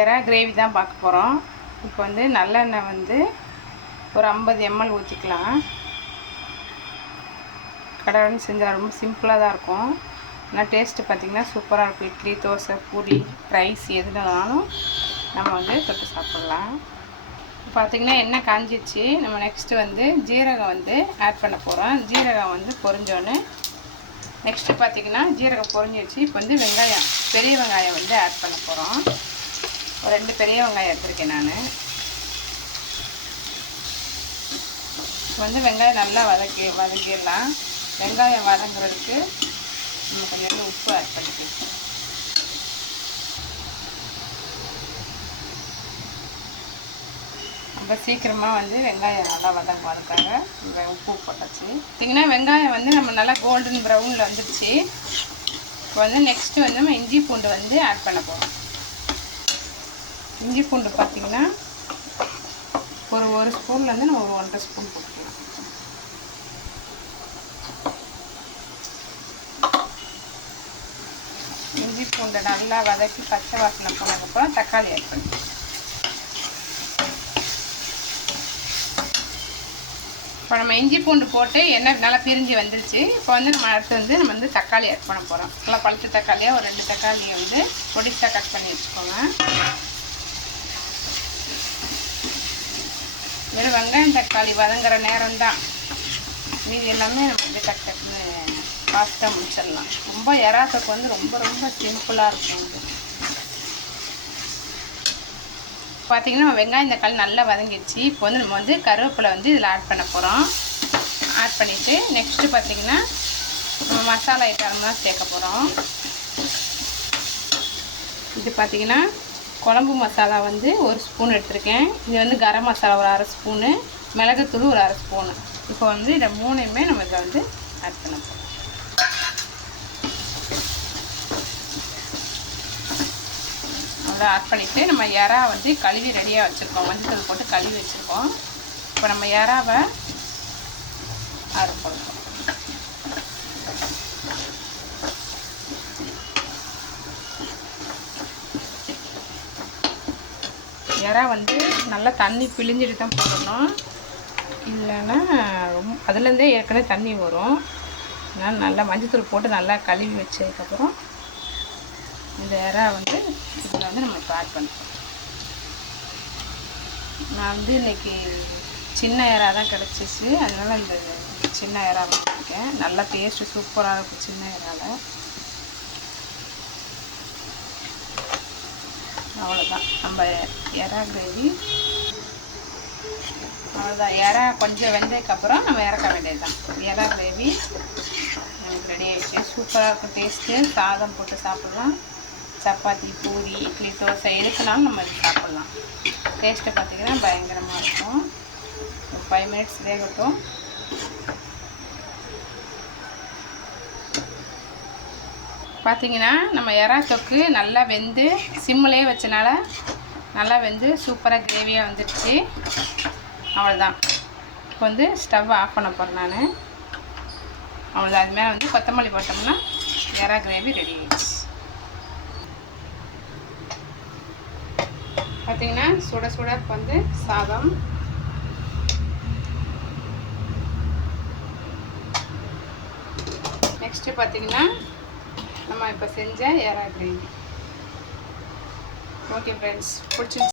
எறா கிரேவி தான் பார்க்க போகிறோம். இப்போ வந்து நல்லெண்ணெய் வந்து ஒரு 50 ml ஊற்றிக்கலாம். கடவுள்னு செஞ்சால் ரொம்ப சிம்பிளாக தான் இருக்கும். ஆனால் டேஸ்ட்டு பார்த்திங்கன்னா சூப்பராக இருக்கும். இட்லி, தோசை, பூரி, ரைஸ் எதுனாலும் நம்ம வந்து தொட்டு சாப்பிட்லாம். பார்த்திங்கன்னா எண்ணெய் காஞ்சிச்சு. நம்ம நெக்ஸ்ட்டு வந்து ஜீரகம் வந்து ஆட் பண்ண போகிறோம். ஜீரகம் வந்து பொரிஞ்சோன்னு நெக்ஸ்ட்டு பார்த்திங்கன்னா ஜீரகம் பொரிஞ்சிடுச்சு. இப்போ வந்து வெங்காயம், பெரிய வெங்காயம் வந்து ஆட் பண்ண போகிறோம். ஒரு 2 பெரிய வெங்காயம் எடுத்துருக்கேன் நான். வந்து வெங்காயம் நல்லா வதக்கிடலாம். வெங்காயம் வதங்குறதுக்கு நம்ம கொஞ்சம் உப்பு ஆட் பண்ணிக்கலாம். ரொம்ப சீக்கிரமாக வந்து வெங்காயம் நல்லா வதங்குறதுக்காக உப்பு போட்டாச்சு. பார்த்திங்கன்னா வெங்காயம் வந்து நம்ம நல்லா கோல்டன் ப்ரௌனில் வந்துடுச்சு. இப்போ வந்து நெக்ஸ்ட்டு வந்து நம்ம இஞ்சி பூண்டு வந்து ஆட் பண்ண போகிறோம். இஞ்சி பூண்டு பார்த்திங்கன்னா ஒரு ஸ்பூன்லேருந்து நம்ம ஒரு 1.5 ஸ்பூன் போட்டுக்கலாம். இஞ்சி பூண்டை நல்லா வதக்கி பச்சை வாசனை போனதுக்கப்புறம் தக்காளி ஆட் பண்ணி இப்போ நம்ம இஞ்சி பூண்டு போட்டு எண்ணெய் நல்லா பிரிஞ்சு வந்துடுச்சு. இப்போ வந்து நம்ம அடுத்து வந்து நம்ம வந்து தக்காளி ஆட் பண்ண போகிறோம். நல்லா பழுத்த தக்காளியாக ஒரு 2 தக்காளியை வந்து பொடிசாக கட் பண்ணி வச்சுக்கோங்க. வெறும் வெங்காயம் தக்காளி வதங்குற நேரம் தான். மீதி எல்லாமே நம்ம வந்து டக்குன்னு ஃபாஸ்ட்டாக முடிச்சிடலாம். ரொம்ப எறாத்துக்கு வந்து ரொம்ப ரொம்ப சிம்பிளாக இருக்கும். பார்த்திங்கன்னா வெங்காயம் தக்காளி நல்லா வதங்கிடுச்சு. இப்போ வந்து நம்ம வந்து கருவேப்பிலை வந்து இதில் ஆட் பண்ண போகிறோம். ஆட் பண்ணிவிட்டு நெக்ஸ்ட்டு பார்த்திங்கன்னா நம்ம மசாலா ஐட்டம்லாம் சேர்க்க போகிறோம். இது பார்த்திங்கன்னா குழம்பு மசாலா வந்து 1 ஸ்பூன் எடுத்திருக்கேன். இது வந்து கரம் மசாலா ஒரு 1/2 ஸ்பூனு, மிளகுத்தூள் ஒரு 1/2 ஸ்பூனு. இப்போ வந்து இதை 3மே நம்ம இதை வந்து ஆட் பண்ண போகிறோம். அவ்வளோ ஆட் பண்ணிவிட்டு நம்ம எறா வந்து கழுவி ரெடியாக வச்சுருக்கோம். மஞ்சள் போட்டு கழுவி வச்சுருக்கோம். இப்போ நம்ம எறாவை ஆட் பண்ணுறோம். எறா வந்து நல்லா தண்ணி பிழிஞ்சிட்டு தான் போடணும். இல்லைன்னா அதுலேருந்தே ஏற்கனவே தண்ணி வரும். அதனால் நல்லா மஞ்சத்தூள் போட்டு நல்லா கழுவி வச்சதுக்கப்புறம் இந்த எறா வந்து இதில் வந்து நம்ம இப்போ ஆட் பண்ணுறோம். நான் வந்து இன்றைக்கி சின்ன எறா தான் கிடச்சிச்சு. அதனால் இந்த சின்ன எறா வச்சுருக்கேன். நல்லா டேஸ்ட்டு சூப்பராக இருக்கும் சின்ன எறாவில். அவ்வளோதான் நம்ம எறா கிரேவி. அவ்வளோதான். எறா கொஞ்சம் வெந்ததுக்கப்புறம் நம்ம இறக்க வேண்டியது தான். எறா கிரேவி நமக்கு ரெடி ஆகிடுச்சு. சூப்பராக இருக்கும் டேஸ்ட்டு. சாதம் போட்டு சாப்பிட்லாம். சப்பாத்தி, பூரி, இட்லி, தோசை எதுக்குனாலும் நம்ம இது சாப்பிட்லாம். டேஸ்ட்டு பார்த்திங்கன்னா பயங்கரமாக இருக்கும். ஒரு 5 மினிட்ஸ் வேகட்டும். பார்த்திங்கன்னா நம்ம எறா தொக்கு நல்லா வெந்து சிம்மிலே வச்சனால நல்லா வெந்து சூப்பராக கிரேவியாக வந்துடுச்சு. அவ்வளோதான். இப்போ வந்து ஸ்டவ் ஆஃப் பண்ண போகிறேன் நான். அவ்வளோதான். அது மேலே வந்து கொத்தமல்லி போட்டோம்னா எறா கிரேவி ரெடி ஆகிடுச்சு. பார்த்திங்கன்னா சுட சுட இப்போ வந்து சாதம். நெக்ஸ்ட்டு பார்த்திங்கன்னா நம்ம இப்போ செஞ்ச எறா கிரேவி. ஓகே ஃப்ரெண்ட்ஸ், பிடிச்சி